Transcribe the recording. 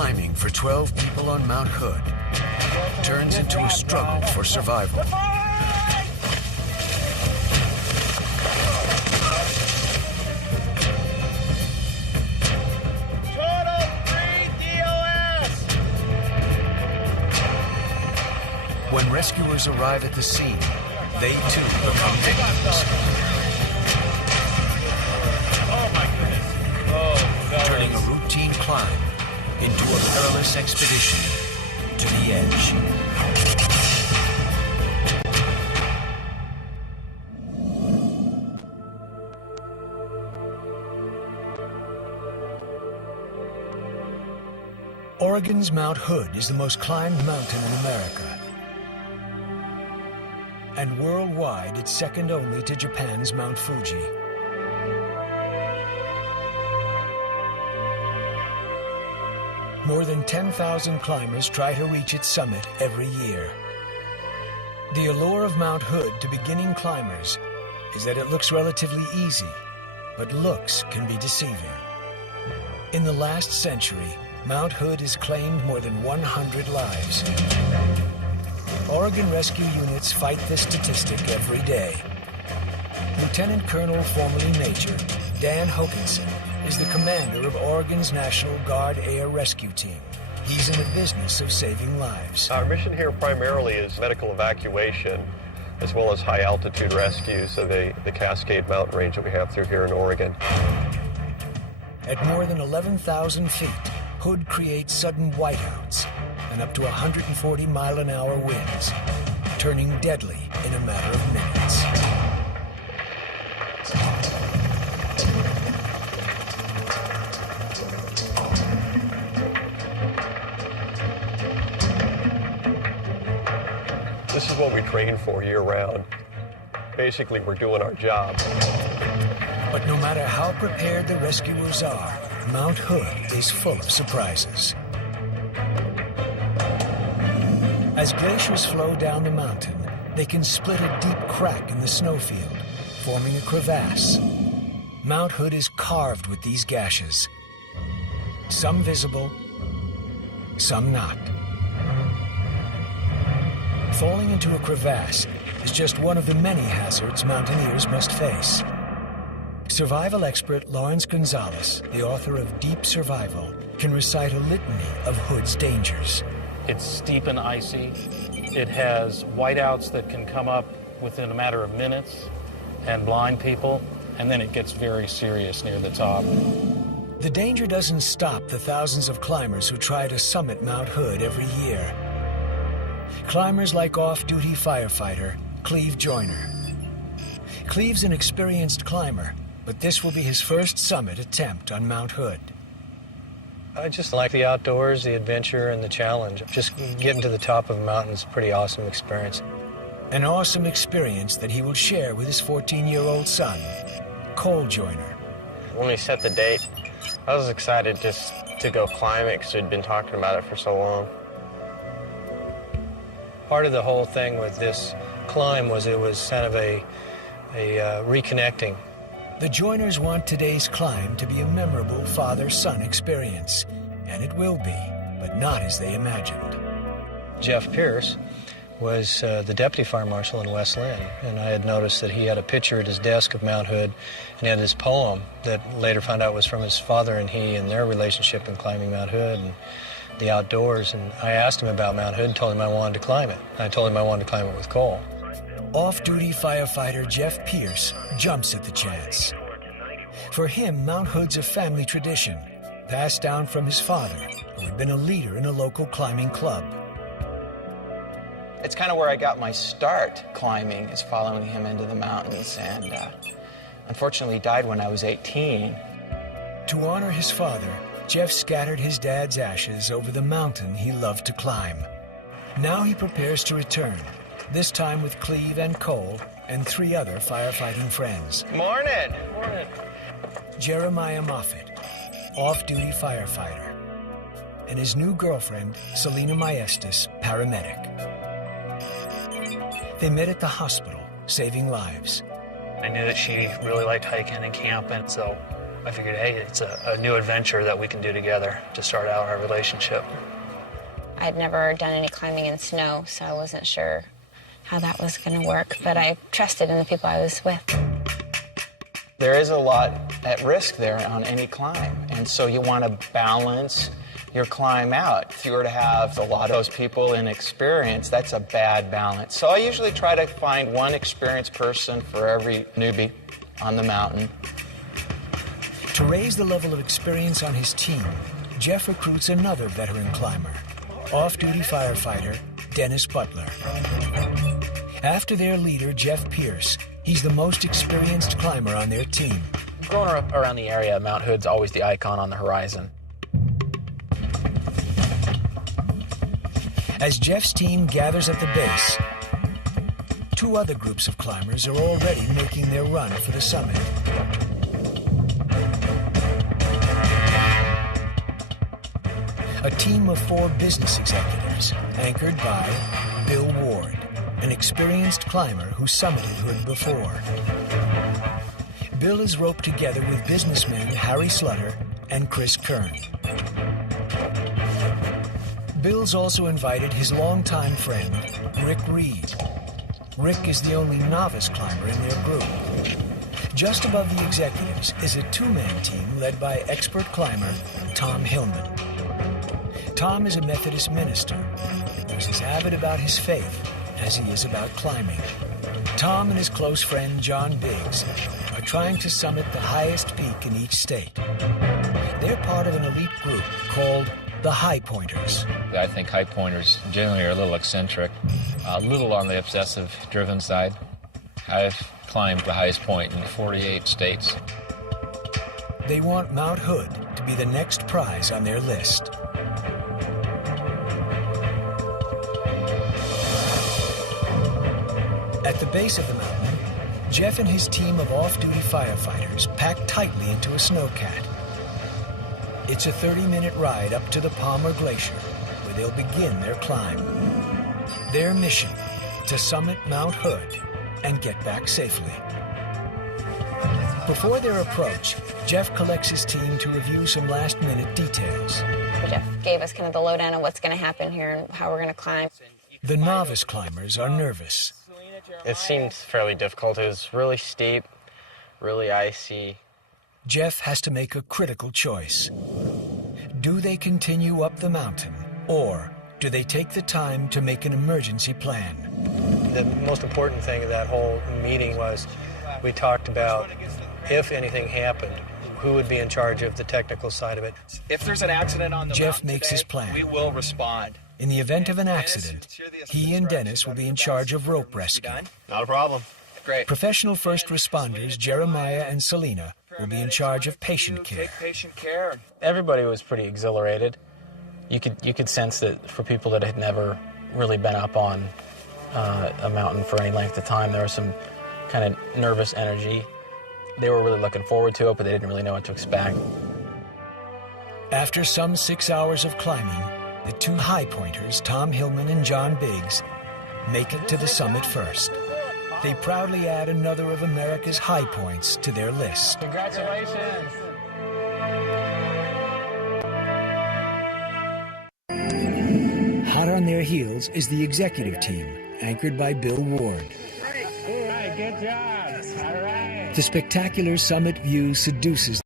climbing for 12 people on Mount Hood turns into a struggle for survival. When rescuers arrive at the scene, they too become victims. Oh my goodness. Oh, God. Turning a routine climb into a perilous expedition to the edge. Oregon's Mount Hood is the most climbed mountain in America. And worldwide, it's second only to Japan's Mount Fuji. More than 10,000 climbers try to reach its summit every year. The allure of Mount Hood to beginning climbers is that it looks relatively easy, but looks can be deceiving. In the last century, Mount Hood has claimed more than 100 lives. Oregon rescue units fight this statistic every day. Lieutenant Colonel, formerly Major, Dan Hokinson is the commander of Oregon's National Guard Air Rescue Team. He's in the business of saving lives. Our mission here primarily is medical evacuation, as well as high-altitude rescues of the Cascade Mountain range that we have through here in Oregon. At more than 11,000 feet, Hood creates sudden whiteouts and up to 140-mile-an-hour winds, turning deadly in a matter of minutes. This is what we train for year-round. Basically, we're doing our job. But no matter how prepared the rescuers are, Mount Hood is full of surprises. As glaciers flow down the mountain, they can split a deep crack in the snowfield, forming a crevasse. Mount Hood is carved with these gashes, some visible, some not. Falling into a crevasse is just one of the many hazards mountaineers must face. Survival expert Lawrence Gonzalez, the author of Deep Survival, can recite a litany of Hood's dangers. It's steep and icy. It has whiteouts that can come up within a matter of minutes and blind people, and then it gets very serious near the top. The danger doesn't stop the thousands of climbers who try to summit Mount Hood every year. Climbers like off-duty firefighter Cleve Joyner. Cleve's an experienced climber, but this will be his first summit attempt on Mount Hood. I just like the outdoors, the adventure, and the challenge. Just getting to the top of a mountain is a pretty awesome experience. An awesome experience that he will share with his 14-year-old son, Cole Joyner. When we set the date, I was excited just to go climb it because we'd been talking about it for so long. Part of the whole thing with this climb was it was kind of a reconnecting. The Joyners want today's climb to be a memorable father-son experience, and it will be, but not as they imagined. Jeff Pierce was the deputy fire marshal in West Lynn, and I had noticed that he had a picture at his desk of Mount Hood, and he had this poem that later found out was from his father and he and their relationship in climbing Mount Hood and the outdoors. And I asked him about Mount Hood and told him I wanted to climb it. I told him I wanted to climb it with Cole. Off-duty firefighter Jeff Pierce jumps at the chance. For him, Mount Hood's a family tradition, passed down from his father, who had been a leader in a local climbing club. It's kind of where I got my start climbing, is following him into the mountains, and unfortunately he died when I was 18. To honor his father, Jeff scattered his dad's ashes over the mountain he loved to climb. Now he prepares to return, this time with Cleve and Cole and 3 other firefighting friends. Morning! Morning. Jeremiah Moffett, off-duty firefighter, and his new girlfriend, Selena Maestas, paramedic. They met at the hospital, saving lives. I knew that she really liked hiking and camping, so I figured, hey, it's a new adventure that we can do together to start out our relationship. I'd never done any climbing in snow, so I wasn't sure how that was going to work, but I trusted in the people I was with. There is a lot at risk there on any climb, and so you want to balance your climb out. If you were to have a lot of those people inexperienced, that's a bad balance. So I usually try to find one experienced person for every newbie on the mountain. To raise the level of experience on his team, Jeff recruits another veteran climber, off-duty firefighter Dennis Butler. After their leader, Jeff Pierce, he's the most experienced climber on their team. Growing up around the area, Mount Hood's always the icon on the horizon. As Jeff's team gathers at the base, two other groups of climbers are already making their run for the summit. A team of 4 business executives, anchored by Bill Ward, an experienced climber who summited Hood before. Bill is roped together with businessmen Harry Slutter and Chris Kern. Bill's also invited his longtime friend, Rick Reed. Rick is the only novice climber in their group. Just above the executives is a 2-man team led by expert climber Tom Hillman. Tom is a Methodist minister who's as avid about his faith as he is about climbing. Tom and his close friend John Biggs are trying to summit the highest peak in each state. They're part of an elite group called the High Pointers. I think high pointers generally are a little eccentric, a little on the obsessive-driven side. I've climbed the highest point in 48 states. They want Mount Hood to be the next prize on their list. At the base of the mountain, Jeff and his team of off-duty firefighters pack tightly into a snowcat. It's a 30-minute ride up to the Palmer Glacier, where they'll begin their climb. Their mission, to summit Mount Hood and get back safely. Before their approach, Jeff collects his team to review some last-minute details. Jeff gave us kind of the lowdown on what's going to happen here and how we're going to climb. The novice climbers are nervous. It seemed fairly difficult. It was really steep, really icy. Jeff has to make a critical choice. Do they continue up the mountain, or do they take the time to make an emergency plan? The most important thing of that whole meeting was we talked about if anything happened, who would be in charge of the technical side of it. If there's an accident on the Jeff mountain makes today, his plan. we will respond. In the event of an accident, he and Dennis will be in charge of rope rescue. Not a problem. Great. Professional first responders Jeremiah and Selena will be in charge of patient care. Take patient care. Everybody was pretty exhilarated. You could sense that for people that had never really been up on a mountain for any length of time, there was some kind of nervous energy. They were really looking forward to it, but they didn't really know what to expect. After some 6 hours of climbing, the 2 high pointers, Tom Hillman and John Biggs, make it to the summit first. They proudly add another of America's high points to their list. Congratulations! Hot on their heels is the executive team, anchored by Bill Ward. All right, good job. All right. The spectacular summit view seduces